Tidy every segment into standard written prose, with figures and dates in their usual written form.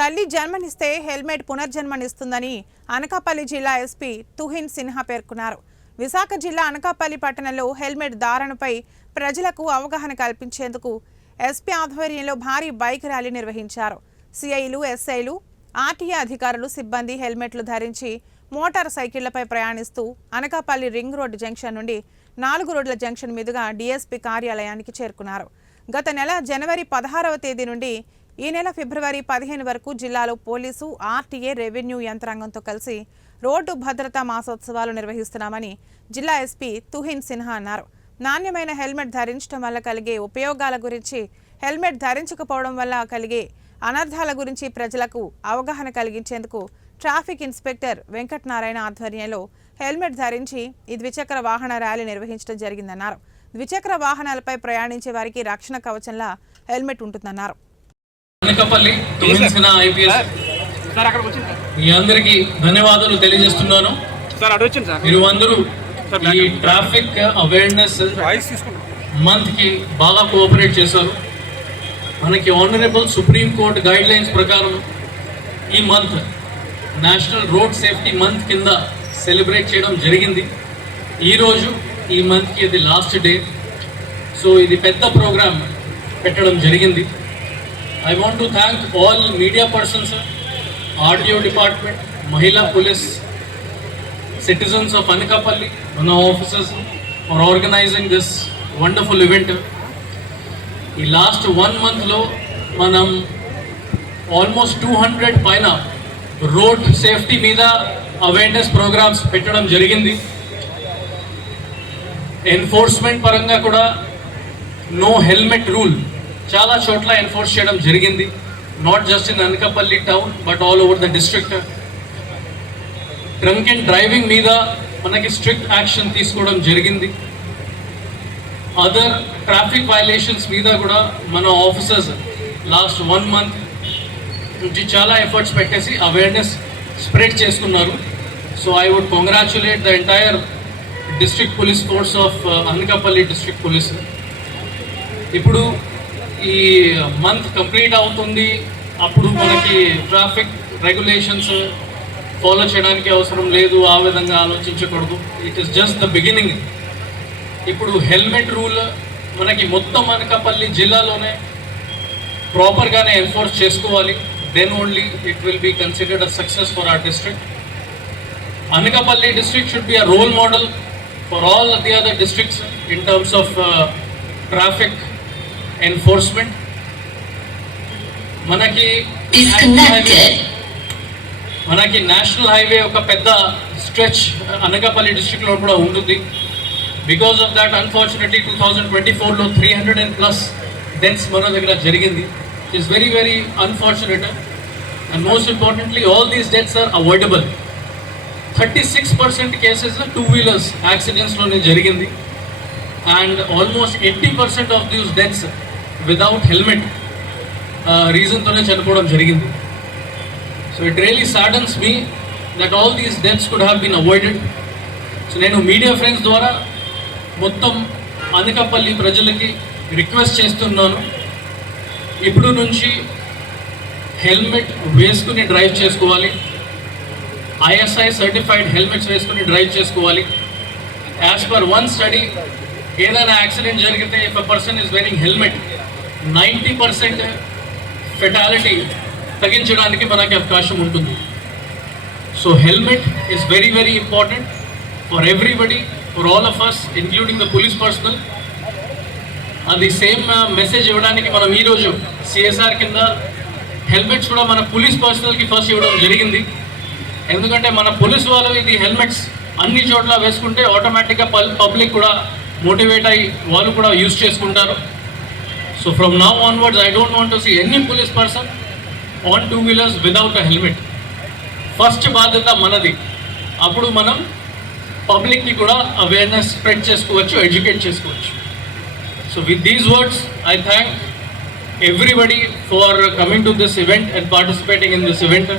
తల్లి జన్మనిస్తే హెల్మెట్ పునర్జన్మనిస్తుందని అనకాపల్లి జిల్లా ఎస్పీ తుహిన్ సిన్హా పేర్కొన్నారు. విశాఖ జిల్లా అనకాపల్లి పట్టణంలో హెల్మెట్ ధారణపై ప్రజలకు అవగాహన కల్పించేందుకు ఎస్పీ ఆధ్వర్యంలో భారీ బైక్ ర్యాలీ నిర్వహించారు. సిఐలు, ఎస్ఐలు, ఆర్టీఏ అధికారులు, సిబ్బంది హెల్మెట్లు ధరించి మోటార్ సైకిళ్లపై ప్రయాణిస్తూ అనకాపల్లి రింగ్ రోడ్డు జంక్షన్ నుండి 4 రోడ్ల జంక్షన్ మీదుగా డీఎస్పీ కార్యాలయానికి చేరుకున్నారు. గత నెల జనవరి 16వ తేదీ నుండి ఈ నెల ఫిబ్రవరి 15 వరకు జిల్లాలో పోలీసు, ఆర్టీఏ, రెవెన్యూ యంత్రాంగంతో కలిసి రోడ్డు భద్రతా మాసోత్సవాలు నిర్వహిస్తున్నామని జిల్లా ఎస్పీ తుహిన్ సిన్హా అన్నారు. నాణ్యమైన హెల్మెట్ ధరించడం వల్ల కలిగే ఉపయోగాల గురించి, హెల్మెట్ ధరించకపోవడం వల్ల కలిగే అనర్థాల గురించి ప్రజలకు అవగాహన కలిగించేందుకు ట్రాఫిక్ ఇన్స్పెక్టర్ వెంకటనారాయణ ఆధ్వర్యంలో హెల్మెట్ ధరించి ఈ ద్విచక్ర వాహన ర్యాలీ నిర్వహించడం జరిగిందన్నారు. ద్విచక్ర వాహనాలపై ప్రయాణించే వారికి రక్షణ కవచంలా హెల్మెట్ ఉంటుందన్నారు. అనకాపల్లి తుహిన్ సిన్హా ఐపీఎస్ మీ అందరికీ ధన్యవాదాలు తెలియజేస్తున్నాను. మీరు అందరూ ఈ ట్రాఫిక్ అవేర్నెస్ మంత్ కి బాగా కోఆపరేట్ చేశారు. మనకి honourable supreme court guide lines ప్రకారం ఈ month national road safety month కింద సెలబ్రేట్ చేయడం జరిగింది. ఈరోజు ఈ మంత్కి ఇది లాస్ట్ డే. సో ఇది పెద్ద ప్రోగ్రామ్ పెట్టడం జరిగింది. I want to thank all media persons, RTO department, Mahila police, citizens of Anakapalli, and our officers for organizing this wonderful event. In last 1 month lo manam almost 200 paina road safety meeda awareness programs pettadam jarigindi. Enforcement paranga kuda no helmet rule చాలా చోట్ల enforce చేయడం జరిగింది. Not just in Anakapalli town but all over the district. Drunk and driving మీద మనకి strict action తీసుకోవడం జరిగింది. Other traffic violations మీద కూడా మన ఆఫీసర్స్ లాస్ట్ 1 month నుంచి చాలా ఎఫర్ట్స్ పెట్టేసి అవేర్నెస్ స్ప్రెడ్ చేసుకున్నారు. So I would congratulate the entire district police force of Anakapalli district police. ఇప్పుడు ఈ మంత్ కంప్లీట్ అవుతుంది, అప్పుడు మనకి ట్రాఫిక్ రెగ్యులేషన్స్ ఫాలో చేయడానికి అవసరం లేదు, ఆ విధంగా ఆలోచించకూడదు. It is just the beginning. ఇప్పుడు హెల్మెట్ రూల్ మనకి మొత్తం అనకాపల్లి జిల్లాలోనే ప్రాపర్గానే ఎన్ఫోర్స్ చేసుకోవాలి. Then only it will be considered a success for our district. Anakapalli district should be a role model for all the other districts in terms of traffic enforcement. మనకి national highway ఒక పెద్ద stretch Anakapalli డిస్ట్రిక్ట్లో కూడా ఉంటుంది. Because of that unfortunately 2024లో 300+ deaths మన దగ్గర జరిగింది. It is very very unfortunate. And most importantly all these deaths are avoidable. 36% cases 2-wheelers యాక్సిడెంట్స్లోనే జరిగింది. And almost 80% of these deaths without helmet రీజన్తోనే చనిపోవడం జరిగింది. So it really saddens me that all these deaths could have been avoided. So నేను media friends ద్వారా మొత్తం అనకాపల్లి ప్రజలకి request చేస్తున్నాను, ఇప్పుడు నుంచి హెల్మెట్ వేసుకుని డ్రైవ్ చేసుకోవాలి. ISI సర్టిఫైడ్ హెల్మెట్స్ వేసుకుని డ్రైవ్ చేసుకోవాలి. యాజ్ పర్ వన్ స్టడీ, ఏదైనా యాక్సిడెంట్ జరిగితే if a person is wearing helmet 90% fatality తగ్గించడానికి మనకి అవకాశం ఉంటుంది. So helmet is very very important for everybody, for all of us including the police personnel. అది same message ఇవ్వడానికి మనం ఈరోజు CSR కింద హెల్మెట్స్ కూడా మన పోలీస్ పర్సనల్కి ఫస్ట్ ఇవ్వడం జరిగింది. ఎందుకంటే మన పోలీస్ వాళ్ళు ఇది హెల్మెట్స్ అన్ని చోట్ల వేసుకుంటే ఆటోమేటిక్గా పబ్లిక్ కూడా మోటివేట్ అయ్యి వాళ్ళు కూడా యూజ్ చేసుకుంటారు. So from now onwards I don't want to see any police person on 2-wheelers without a helmet. First బాధ్యత మనది. అప్పుడు మనం పబ్లిక్కి కూడా అవేర్నెస్ స్ప్రెడ్ చేసుకోవచ్చు, ఎడ్యుకేట్ చేసుకోవచ్చు. So with these words I thank everybody for coming to this event and participating in this event.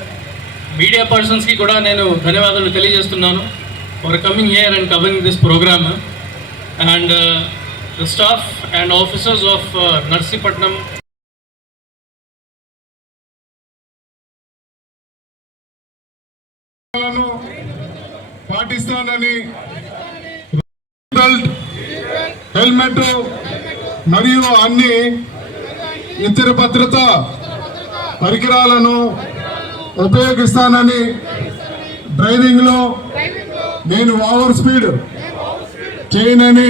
Media పర్సన్స్కి కూడా నేను ధన్యవాదాలు తెలియజేస్తున్నాను for coming here and covering this programme. And the staff and officers of Narsipatnam పాటిస్తానని belt, helmet మరియు అన్ని ఇతర భద్రతా పరికరాలను ఉపయోగిస్తానని, డ్రైవింగ్ లో నేను ఓవర్ స్పీడ్ చేయనని